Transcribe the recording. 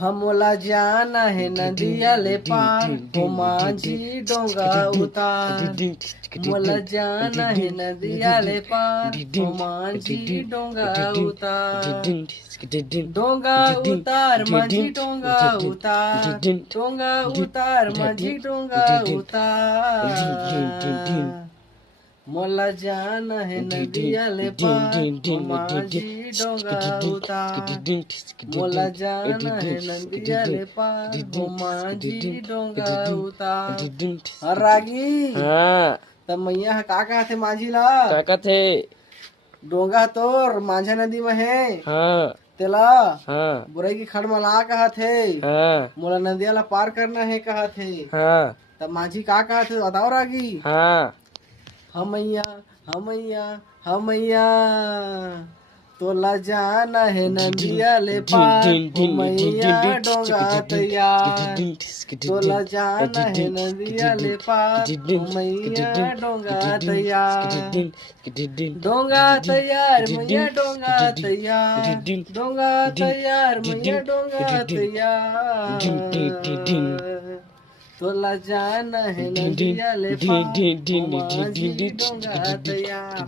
हमला जाना है नदिया ले पार हो माझी डोंगा उतार मोला जाना है नदिया ले पार हो माझी डोंगा उतार डोंगा उतार माझी डोंगा उतार डोंगा उतार माझी डोंगा उतार मोला जाना है नदिया ले पार हो माझी डोंगा उतार मोला जाना है नदिया ले पार हो माझी डोंगा उतार रागी हाँ तब मैया ह का कहथे माझी ला का कहथे डोंगा तोर माझा नदी में है हाँ तेला हाँ बुराई की खड़ मला कहथे हाँ मोला नदिया ला पार करना है कहथे हाँ तब माझी का कहथे बताओ रागी हाँ हमैया हमैया हमैया तोला जाना है नदिया ले पार मैया डोंगा तैयार तोला जाना है नदिया ले पार मैया डोंगा तैयार डोंगा तैयार मैया डोंगा तैयार डोंगा तैयार मैया डोंगा तैयार तोला जाना है नदिया ले पार माझी डोंगा तैयार